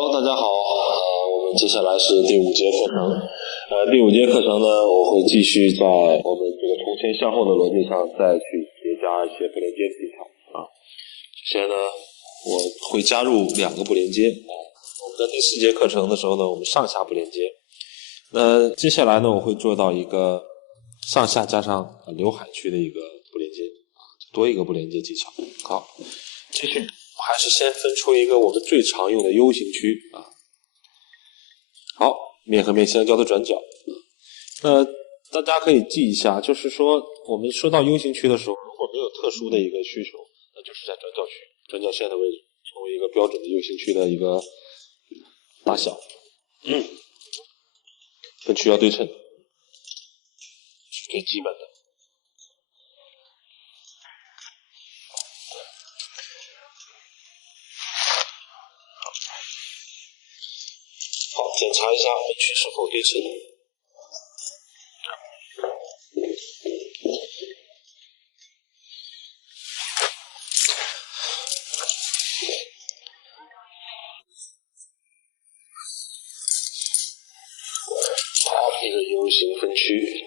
Hello， 大家好。我们接下来是第5节课程。第5节课程呢，我会继续在我们这个从前向后的逻辑上再去叠加一些不连接技巧啊。首先呢，我会加入2个不连接。我们在第4节课程的时候呢，我们上下不连接。那接下来呢，我会做到一个上下加上刘海区的一个不连接，多一个不连接技巧。好，继续。还是先分出一个我们最常用的 U 型区啊。好，面和面相交的转角。大家可以记一下，就是说我们说到 U 型区的时候，如果没有特殊的一个需求，那就是在转角区、转角线的位置，成为一个标准的 U 型区的一个大小。分区要对称，是最基本的。好，检查一下分区是否对称。好，一个 U 型分区。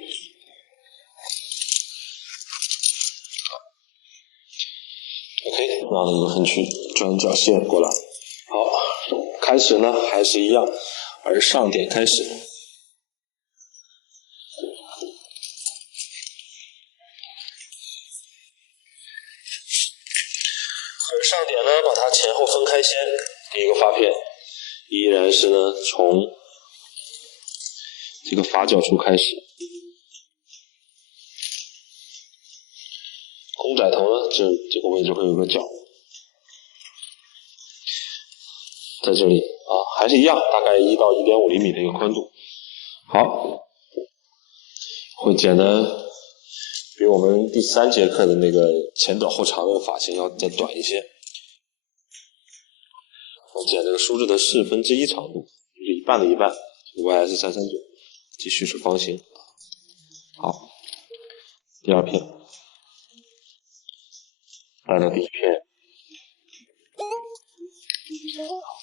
OK， 绕了一个分区，转角线过来。好，开始呢还是一样，而上点开始。而上点呢，把它前后分开线。第一个发片依然是呢从这个发角处开始。公仔头呢，这个位置会有个角，在这里啊，还是一样，大概1到1.5厘米的一个宽度。好，会剪的比我们第3节课的那个前短后长的发型要再短一些。我剪这个梳子的1/4长度，就是一半的一半 ，YS339，继续是方形。好，第2片，来到第1片，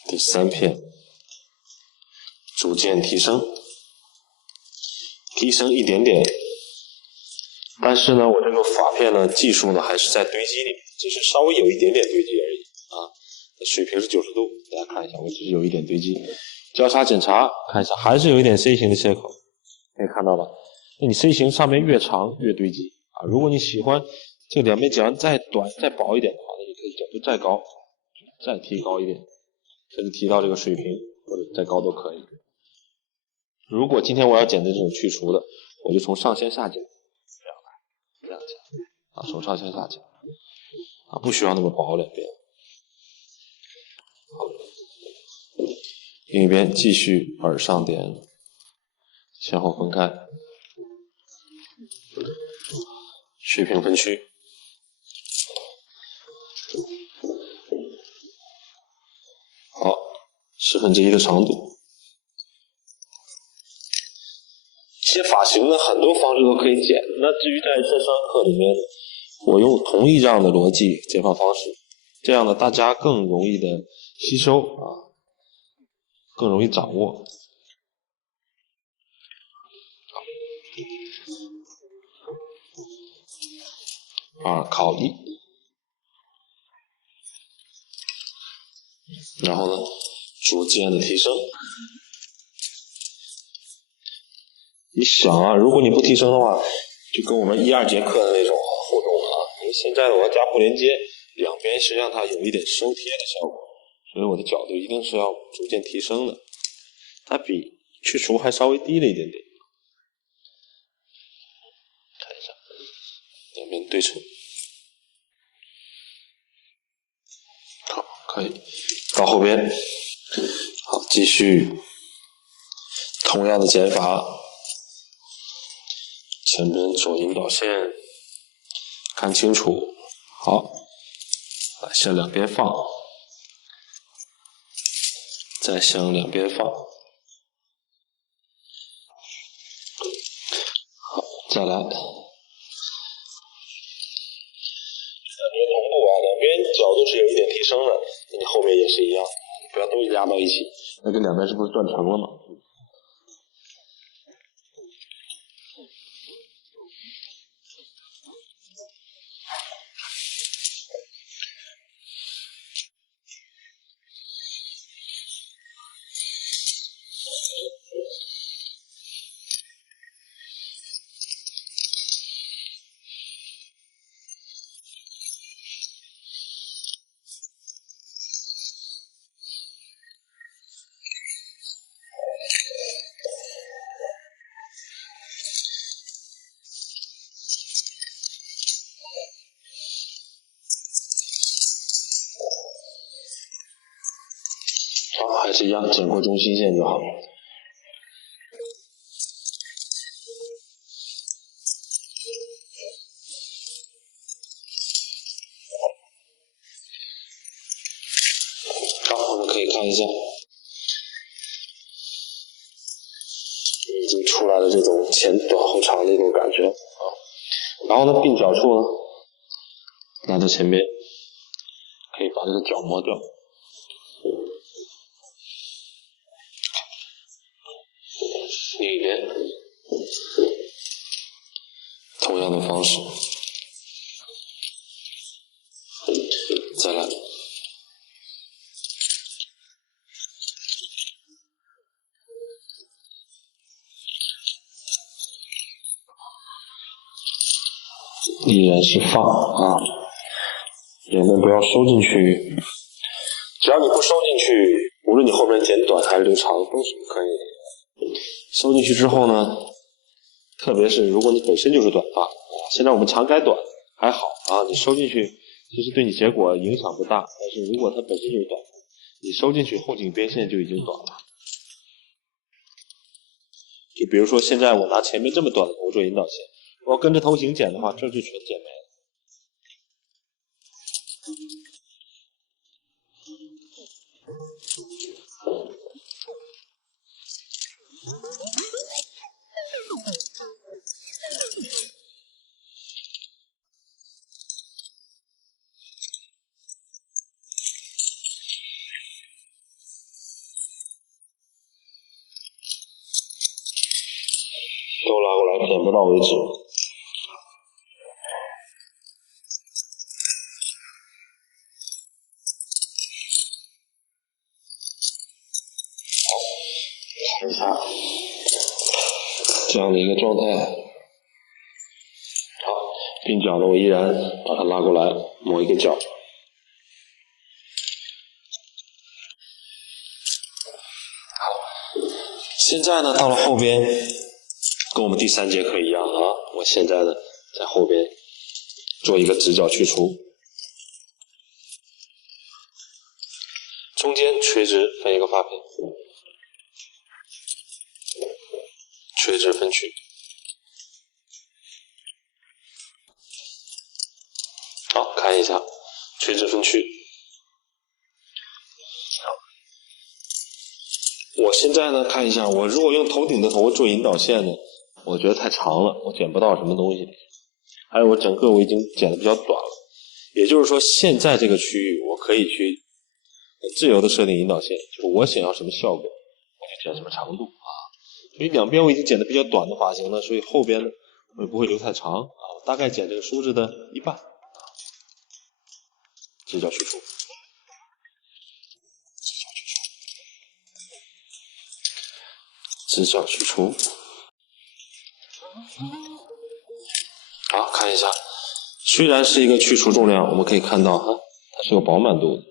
第3片，逐渐提升一点点。但是呢，我这个发片呢，技术呢还是在堆积里面，只是稍微有一点点堆积而已啊。水平是90度，大家看一下，我只是有一点堆积。交叉检查，看一下，还是有一点 C 型的切口，可以看到吧？那你 C 型上面越长越堆积啊。如果你喜欢这个两边剪完再短再薄一点的话，那你可以角度再高，再提高一点，甚至提到这个水平或者再高都可以。如果今天我要剪的这种去除的，我就从上向下剪，这样剪啊，从上向下剪啊，不需要那么薄两边。好，另一边继续耳上点，前后分开，水平分区。好，1/10的长度。一些发型呢，很多方式都可以剪。那至于在这3课里面，我用同一这样的逻辑剪发方式，这样呢，大家更容易的吸收啊，更容易掌握。2靠1，然后呢，逐渐的提升。你想啊，如果你不提升的话，就跟我们1、2节课的那种互动啊，因为现在呢我要加不连接，两边是让它有一点收贴的效果，所以我的角度一定是要逐渐提升的，它比去除还稍微低了一点点。看一下，两边对称。好，可以到后边。好，继续同样的剪法。前边走引导线，看清楚。好，来向两边放，再向两边放。好，再来。两边同步啊，两边角度是有一点提升的，你后面也是一样。不要都压到一起，那这两边是不是断成了嘛？好，还是一样，剪过中心线就好。好，我们可以看一下，已经出来了这种前短后长的一种感觉啊。然后呢，鬓角处呢，拿到前面，可以把这个角磨掉。另一边，同样的方式，再来。依然是放啊，眼泪不要收进去。只要你不收进去，无论你后面剪短还是留长，都是可以的。收进去之后呢，特别是如果你本身就是短发，现在我们常改短还好啊，你收进去其实对你结果影响不大。但是如果它本身就是短发，你收进去后颈边线就已经短了。就比如说现在我拿前面这么短的头做引导线，我要跟着头型剪的话，这就全剪没了。都拉过来，剪不到为止。看一下这样的一个状态。好，鬓角呢，我依然把它拉过来，磨一个角。好，现在呢，到了后边，跟我们第3节课一样啊。我现在呢，在后边做一个直角去除，中间垂直分一个发片，垂直分区。好，看一下垂直分区。我现在呢，看一下，我如果用头顶的头做引导线呢，我觉得太长了，我剪不到什么东西。还有我整个我已经剪得比较短了，也就是说现在这个区域我可以去自由的设定引导线，就是我想要什么效果，我就剪什么长度啊。所以两边我已经剪得比较短的发型了，所以后边呢我也不会留太长啊，我大概剪这个梳子的1半，直角去除。直角去除。好，看一下，虽然是一个去除重量，我们可以看到哈，它是有饱满度的。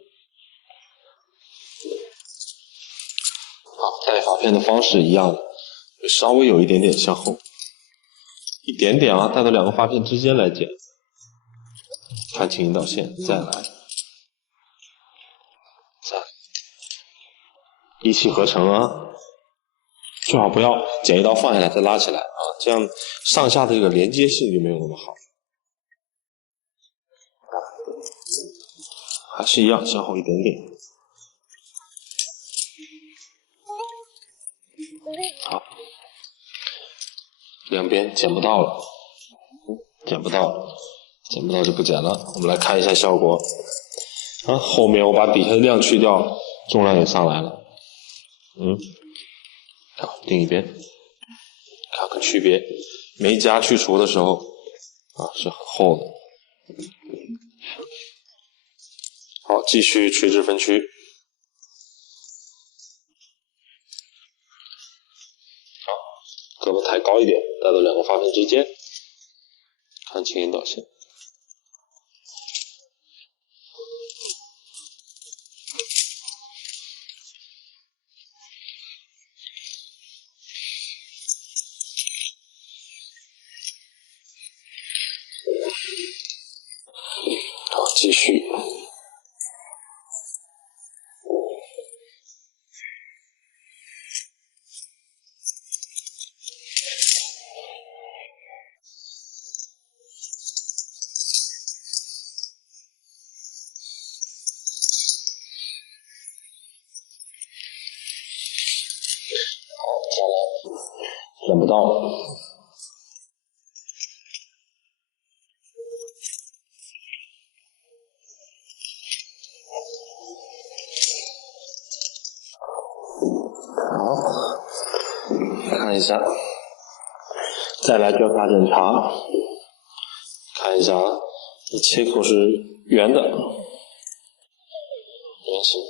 好，带发片的方式一样的，会稍微有一点点向后，一点点啊，带到2个发片之间来剪，看清引导线，再来，一气呵成啊。最好不要剪一刀放下来再拉起来啊，这样上下的这个连接性就没有那么好。还是一样，向后一点点。好，两边剪不到了，剪不到就不剪了。我们来看一下效果。后面我把底下的亮去掉，重量也上来了。好，定一边，看个区别。眉夹去除的时候是很厚的。好，继续垂直分区。好，胳膊抬高一点，带到两个发片之间，看轻引导线。好，继续。等不到了。好，看一下，再来交叉检查，看一下你切口是圆的，圆形。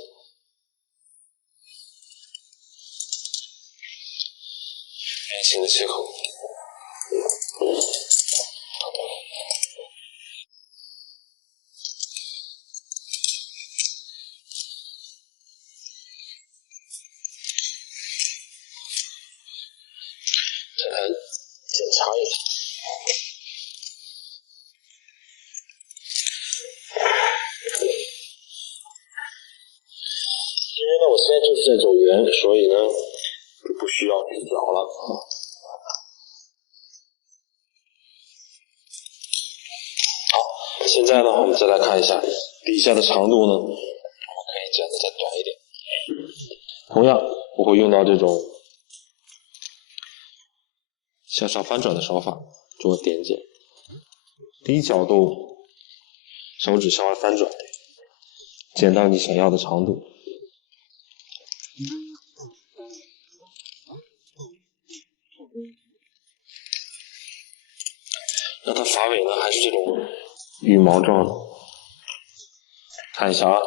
圆形的切口。再来检查一下。因为呢，我现在就是在走圆，所以呢，就不需要去绞了。好，现在呢，我们再来看一下底下的长度呢，我们可以剪得再短一点。同样，我会用到这种向上翻转的手法做点剪，低角度，手指向外翻转，剪到你想要的长度。那它发尾呢，还是这种羽毛状的。看一下啊，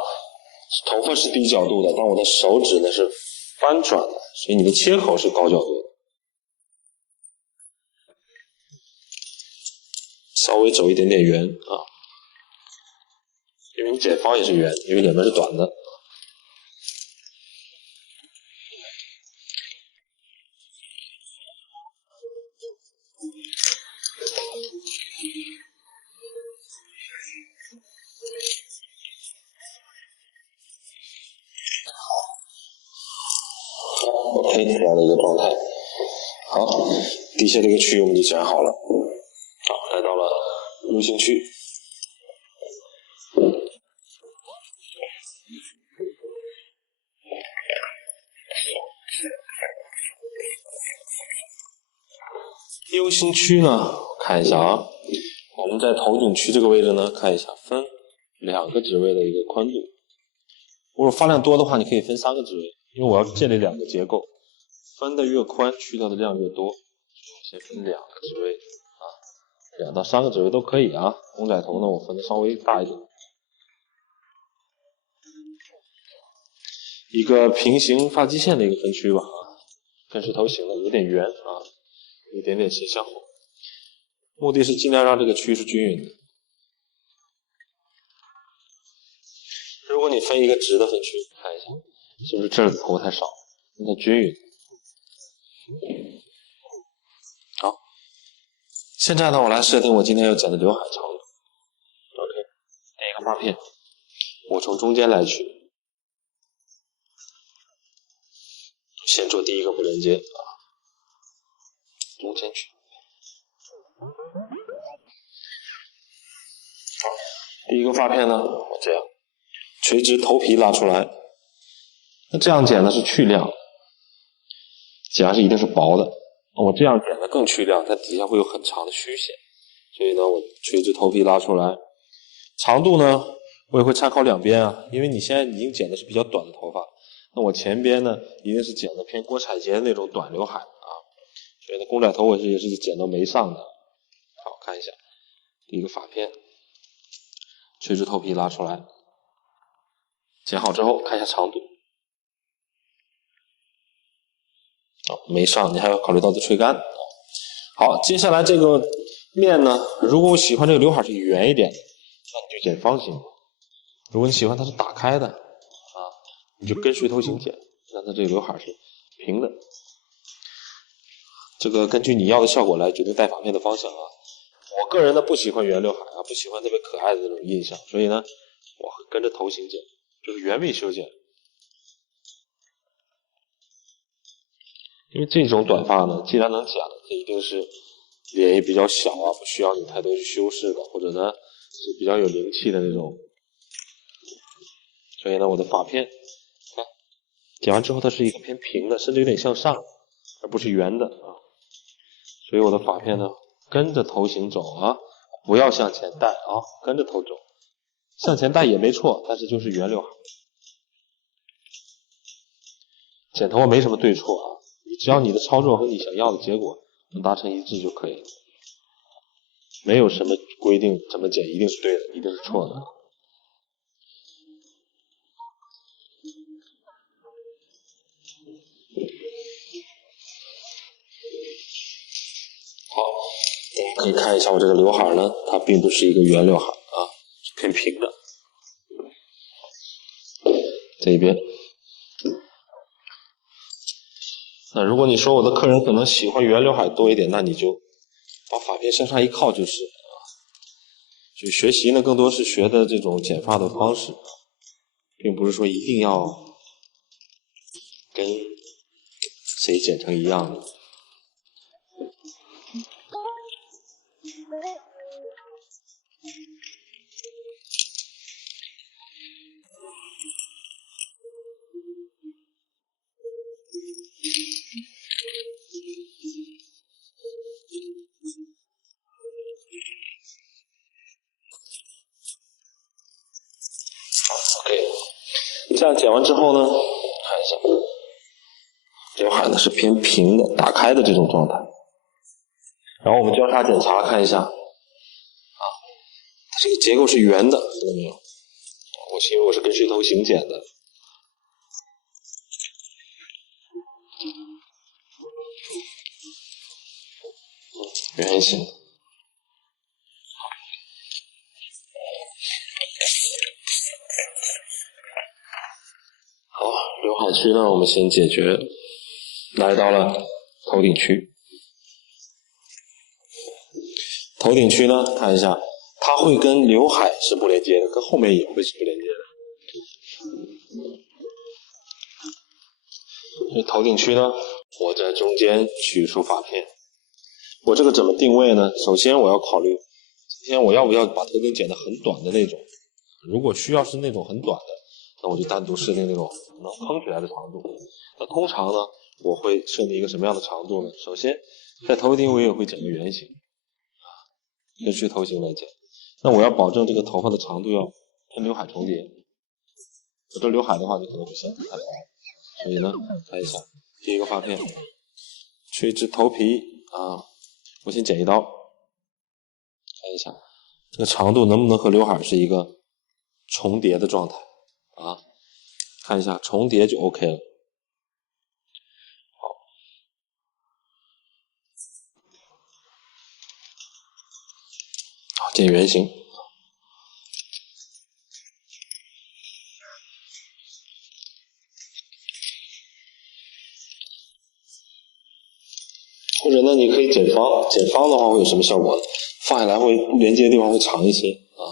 头发是低角度的，但我的手指呢是翻转的，所以你的切口是高角度的。稍微走一点点圆因为你剪方也是圆，因为两边是短的。OK， 这样的一个状态。好，底下这个区我们就剪好了。好，来到了 U 型区。U 型区呢，看一下啊，我们在头颈区这个位置呢，看一下分2个指位的一个宽度。如果发量多的话，你可以分3个指位，因为我要建立2个结构，分的越宽，去掉的量越多。先分2个指位2到3个指位都可以啊。公仔头呢，我分的稍微大一点。一个平行发际线的一个分区吧分石头形的，有点圆有一点点斜向后，目的是尽量让这个区是均匀的。如果你分一个直的分区，看一下是不是这儿的头太少，让它均匀。好，现在呢，我来设定我今天要剪的刘海长度。OK， 第一个发片，我从中间来取，先做第一个不连接中间取。好，第一个发片呢，我这样垂直头皮拉出来，那这样剪呢是去量，剪是一定是薄的。我这样剪的更去量，它底下会有很长的虚线，所以呢，我垂直头皮拉出来，长度呢，我也会参考两边因为你现在已经剪的是比较短的头发，那我前边呢一定是剪的偏郭采洁的那种短刘海啊，所以呢公仔头我也是剪到眉上的。好，看一下第一个发片，垂直头皮拉出来，剪好之后看一下长度。眉上你还要考虑到的吹干。好，接下来这个面呢，如果我喜欢这个刘海是圆一点，那你就剪方形；如果你喜欢它是打开的啊，你就跟随头型剪，让它这个刘海是平的。这个根据你要的效果来决定戴发片的方向啊。我个人呢不喜欢圆刘海啊，不喜欢特别可爱的那种印象，所以呢我会跟着头型剪，就是原位修剪。因为这种短发呢，既然能剪了，这一定是脸也比较小啊，不需要你太多去修饰的，或者呢是比较有灵气的那种。所以呢，我的发片，看剪完之后它是一个偏平的，甚至有点向上，而不是圆的啊。所以我的发片呢，跟着头型走啊，不要向前带啊，跟着头走。向前带也没错，但是就是圆刘海。剪头发没什么对错啊。只要你的操作和你想要的结果能达成一致就可以了，没有什么规定怎么剪一定是对的，一定是错的。好，我们可以看一下我这个刘海呢，它并不是一个圆刘海啊，是偏平的。这一边。那如果你说我的客人可能喜欢圆刘海多一点，那你就把发片向上一靠就是啊。所以学习呢，更多是学的这种剪发的方式，并不是说一定要跟谁剪成一样的。OK， 这样剪完之后呢，看一下，刘海呢是偏平的、打开的这种状态。然后我们交叉检查看一下，啊，它这个结构是圆的，看到没有？因为我是跟随头型剪的。圆形。好，刘海区呢，我们先解决，来到了头顶区。头顶区呢，看一下，它会跟刘海是不连接的，跟后面也会是不连接的。所以头顶区呢，我在中间取出发片。我这个怎么定位呢？首先我要考虑，今天我要不要把头顶剪得很短的那种？如果需要是那种很短的，那我就单独设定那种能蓬起来的长度。那通常呢，我会设定一个什么样的长度呢？首先，在头顶我也会剪个圆形，根据头型来剪。那我要保证这个头发的长度要跟刘海重叠。我这刘海的话，就可能会显得太薄。所以呢，看一下第一个发片，垂直头皮啊，我先剪一刀，看一下这个长度能不能和刘海是一个重叠的状态啊？看一下重叠就 OK 了。好，剪圆形。或者呢，你可以剪方，剪方的话会有什么效果呢？放下来会连接的地方会长一些啊。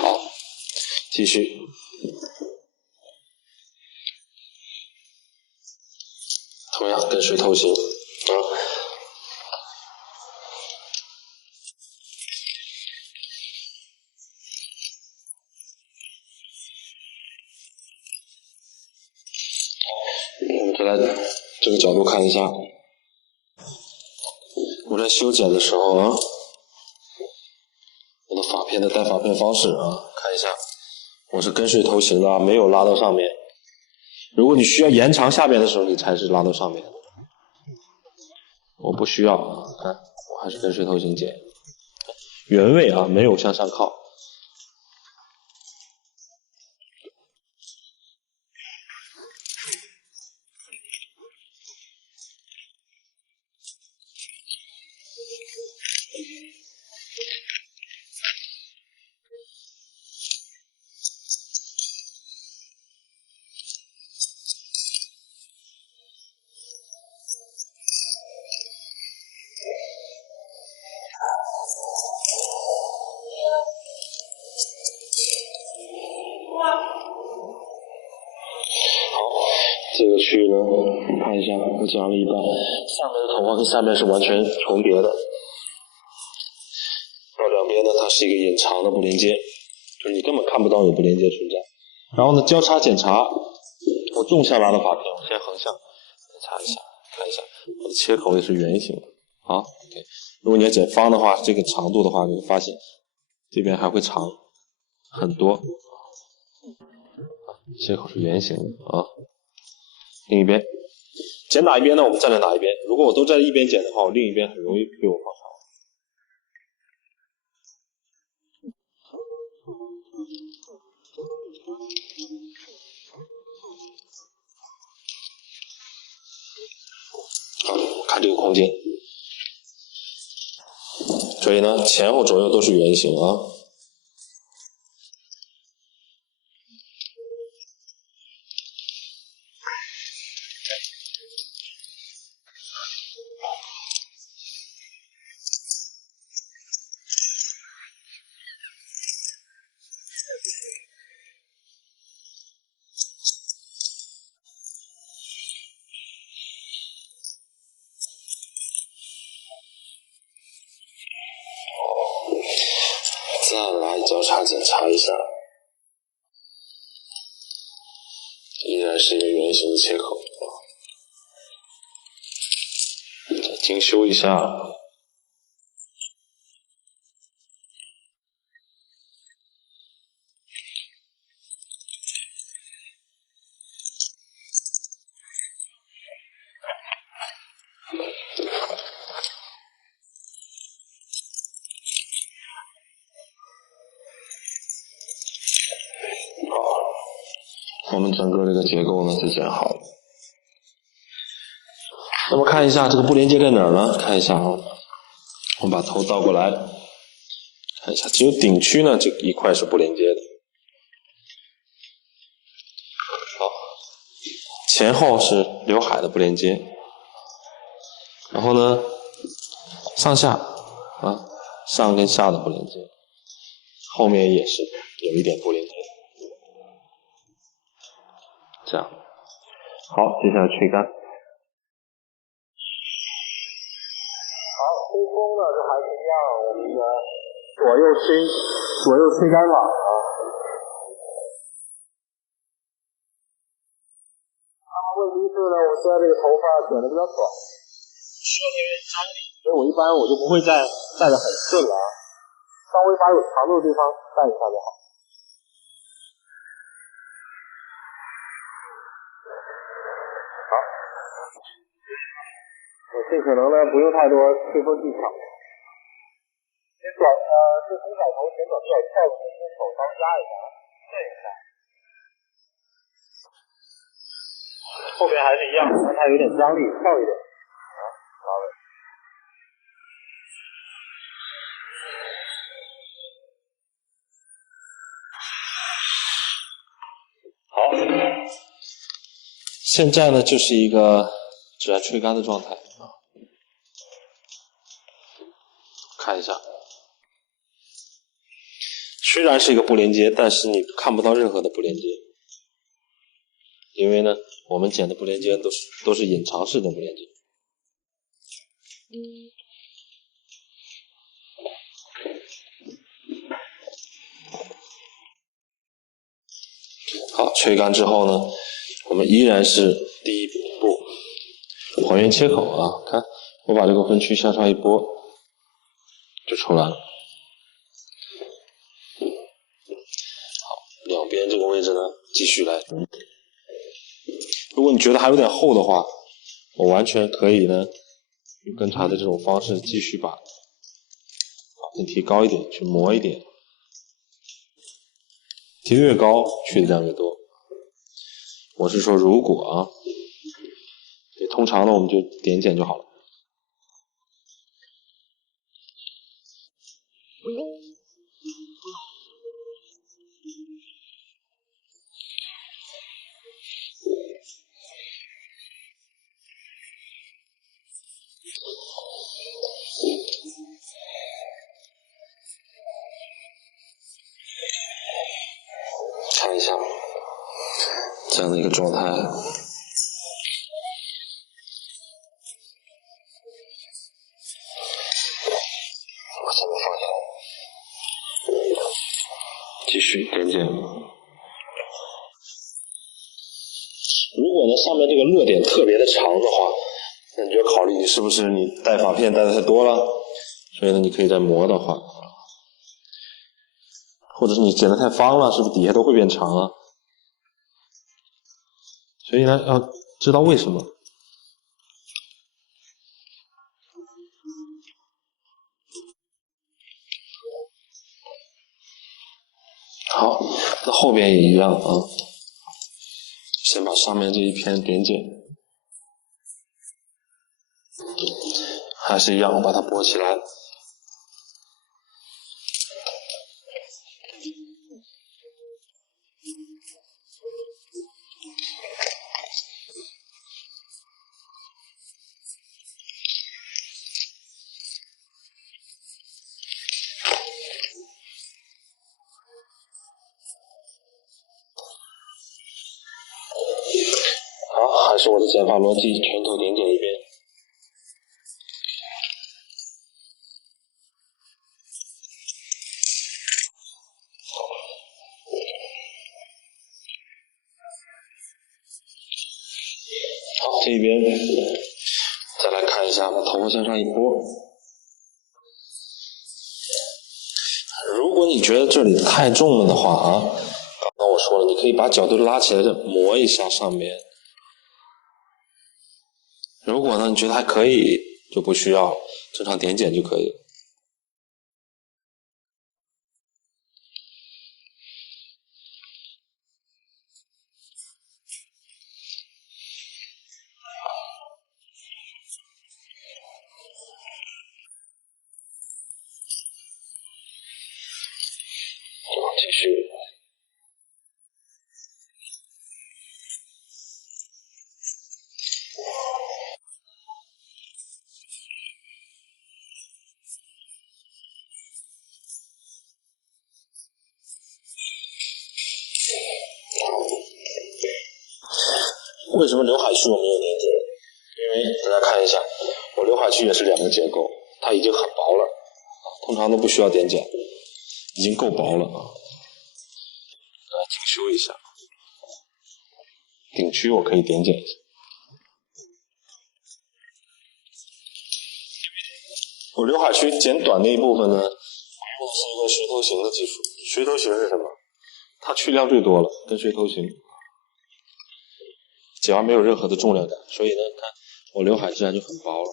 好，继续。同样跟随头型啊。我们再来这个角度看一下，我在修剪的时候啊，我的发片的戴发片方式啊，看一下，我是跟随头行的，没有拉到上面。如果你需要延长下边的时候，你才是拉到上面。我不需要啊，看我还是跟随头行剪，原位啊，没有向上靠。这个区域呢，看一下，我讲了一半，上面的头发跟下面是完全重叠的，到两边呢，它是一个隐藏的不连接，就是你根本看不到有不连接存在。然后呢，交叉检查，我纵向拉的发片，我先横向检查一下，看一下我的切口也是圆形的。好 ，OK。如果你要剪方的话，这个长度的话，你会发现这边还会长很多。切口是圆形的啊。另一边剪哪一边呢？我们站在哪一边。如果我都在一边剪的话，我另一边很容易被我放长。好，看这个空间。所以呢，前后左右都是圆形啊。再来交叉检查一下，依然是一个圆形的切口，再精修一下。我们整个这个结构呢是剪好了。那么看一下这个不连接在哪儿呢？看一下啊，我们把头倒过来，看一下，只有顶区呢这一块是不连接的。好，前后是刘海的不连接，然后呢上下啊，上跟下的不连接，后面也是有一点不连接。这样，好，接下来吹干。好，吹风呢，就还是一样，我们的左右吹干法啊。问题是呢，我现在这个头发剪得比较短，需要这边张力，所以我一般就不会再得很顺了啊，稍微把有长度的地方带一下就好。尽可能呢不用太多吹风技巧。这从小头剪短比较翘的，用手稍压一下，顺一下。后边还是一样，让它有点张力，翘一点。好，现在呢就是一个自然吹干的状态啊。看一下，虽然是一个不连接，但是你看不到任何的不连接，因为呢，我们剪的不连接都是隐藏式的不连接。好，吹干之后呢，我们依然是第一步还原切口啊。看，我把这个分区向上一拨，就出来了。好，两边这个位置呢继续来。如果你觉得还有点厚的话，我完全可以呢用根查的这种方式继续把先提高一点，去磨一点，提得越高去的量越多。我是说如果啊，对，通常呢我们就点剪就好了。看一下这样的一个状态。把下面放下来，继续点剪。如果呢上面这个落点特别的长的话，那你就考虑你是不是你带发片带的太多了，所以呢你可以再磨的话，或者是你剪得太方了，是不是底下都会变长啊？所以呢要知道为什么。好，那后边也一样啊，先把上面这一片点剪，还是一样，我把它拨起来。好，还是我的剪法逻辑，全头点剪一遍。好，这边再来看一下，把头发向上一拨。如果你觉得这里太重了的话啊，刚刚我说了，你可以把角度拉起来，磨一下上面。如果呢你觉得还可以，就不需要，正常点剪就可以了。继续。为什么刘海区我没有点剪？因为大家看一下，我刘海区也是两个结构，它已经很薄了，通常都不需要点剪，已经够薄了啊。来精修一下，顶区我可以点剪一下。我刘海区剪短那一部分呢，用的是一个水头型的技术。水头型是什么？它去量最多了，跟水头型。剪完没有任何的重量感，所以呢，看我刘海自然就很薄了。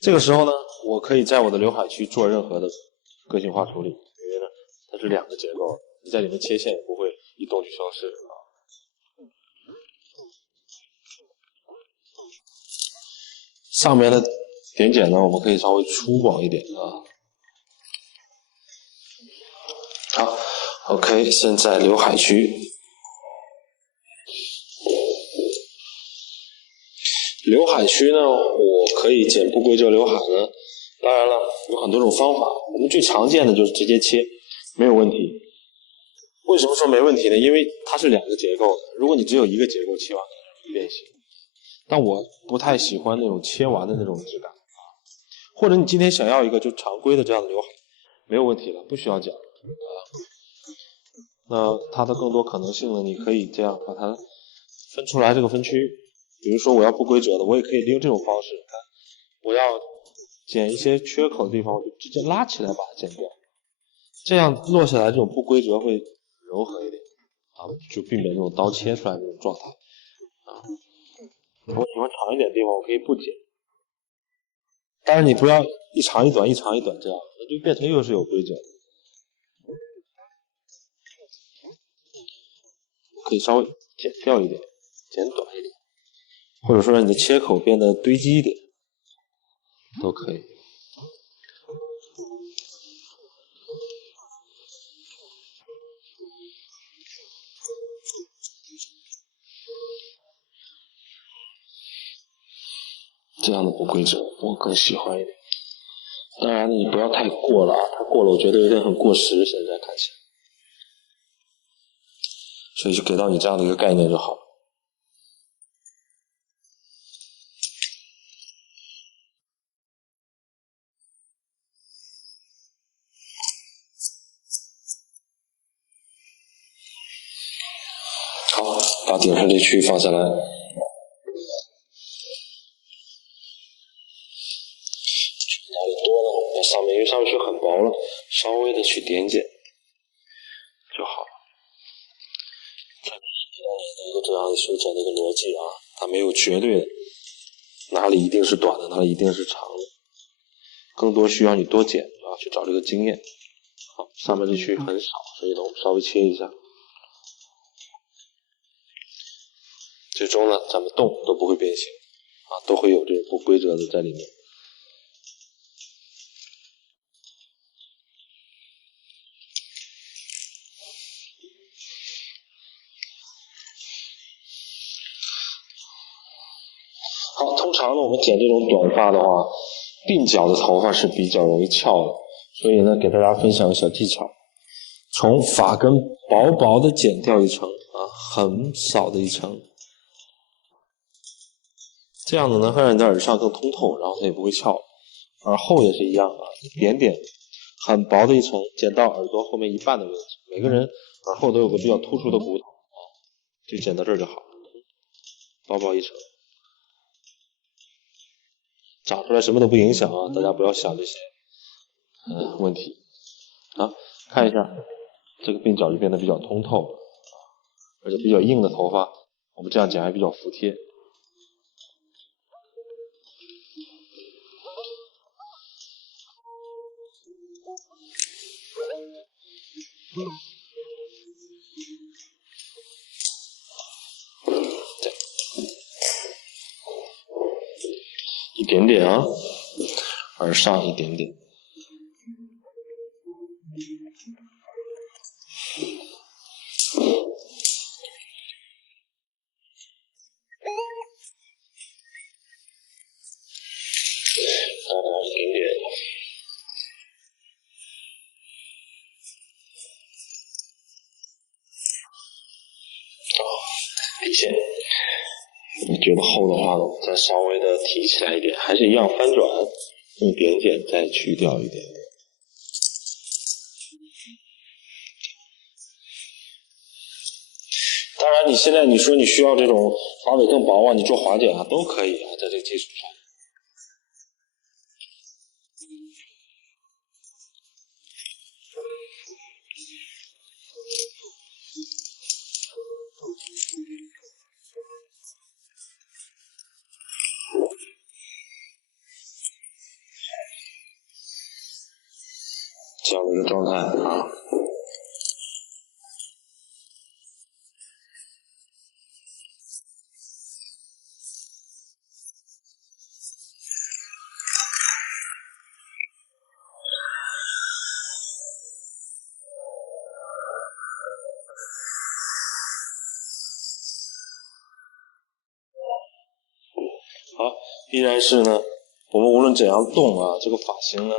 这个时候呢，我可以在我的刘海区做任何的个性化处理，因为呢，它是两个结构，你在里面切线也不会一动就消失啊。上面的点剪呢，我们可以稍微粗犷一点啊。好 ，OK， 现在刘海区。刘海区呢，我可以剪不规则刘海呢，当然了，有很多种方法，我们最常见的就是直接切，没有问题。为什么说没问题呢？因为它是两个结构的，如果你只有一个结构切完变形，但我不太喜欢那种切完的那种质感啊。或者你今天想要一个就常规的这样的刘海，没有问题的，不需要剪啊。那它的更多可能性呢，你可以这样把它分出来这个分区。比如说我要不规则的，我也可以利用这种方式，看我要剪一些缺口的地方，我就直接拉起来把它剪掉，这样落下来这种不规则会柔和一点。就避免这种刀切出来的这种状态啊。我喜欢长一点的地方，我可以不剪。当然你不要一长一短，一长一短这样，那就变成又是有规则的。可以稍微剪掉一点，剪短一点，或者说让你的切口变得堆积一点，都可以。这样的不规则我更喜欢一点。当然你不要太过了啊，太过了我觉得有点很过时，现在看起来。所以就给到你这样的一个概念就好了。好，把顶上这区域放下来。哪里多了，在上面，因为上面区很薄了，稍微的去点剪就好了。再一个这样修剪的一个逻辑啊，它没有绝对的，哪里一定是短的，哪里一定是长的，更多需要你多剪啊，去找这个经验。好，上面这区域很少，所以呢，我们稍微切一下。最终呢，咱们动都不会变形啊，都会有这种不规则的在里面。好，通常呢，我们剪这种短发的话，鬓角的头发是比较容易翘的，所以呢，给大家分享个小技巧，从发根薄薄的剪掉一层啊，很少的一层，这样子呢，会让你的耳上更通透，然后它也不会翘。耳后也是一样啊，一点点，很薄的一层，剪到耳朵后面一半的位置。每个人耳后都有个比较突出的骨头啊，就剪到这儿就好，薄薄一层。长出来什么都不影响啊，大家不要想这些问题啊。看一下这个鬓角就变得比较通透了，而且比较硬的头发，我们这样剪还比较服帖。一点点啊，耳上一点点。一点点。底线，你觉得厚的话呢，再稍微的提起来一点，还是一样翻转，用点剪再去掉一点点。当然，你现在你说你需要这种发尾更薄啊，你做滑剪啊都可以啊，在这个基础上。这样的一个状态啊。好，依然是呢，我们无论怎样动啊，这个发型呢，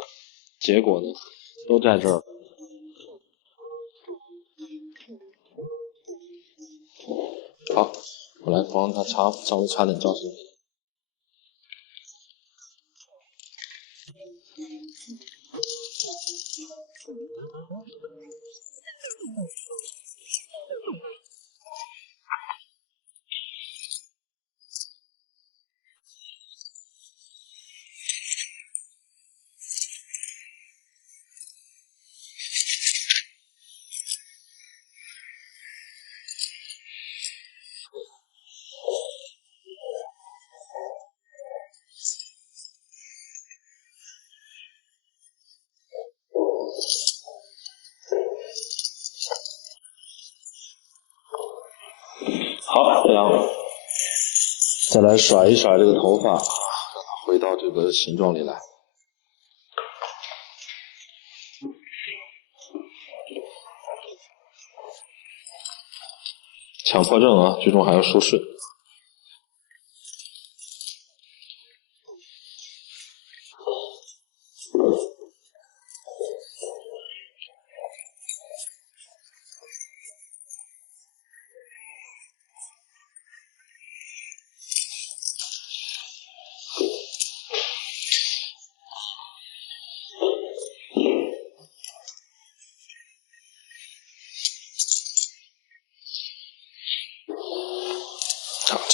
结果呢，都在这儿。好，我来帮他稍微擦点造型品。凉。再来甩一甩这个头发，让它回到这个形状里来。强迫症啊，最终还要梳顺。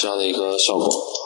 这样的一个效果。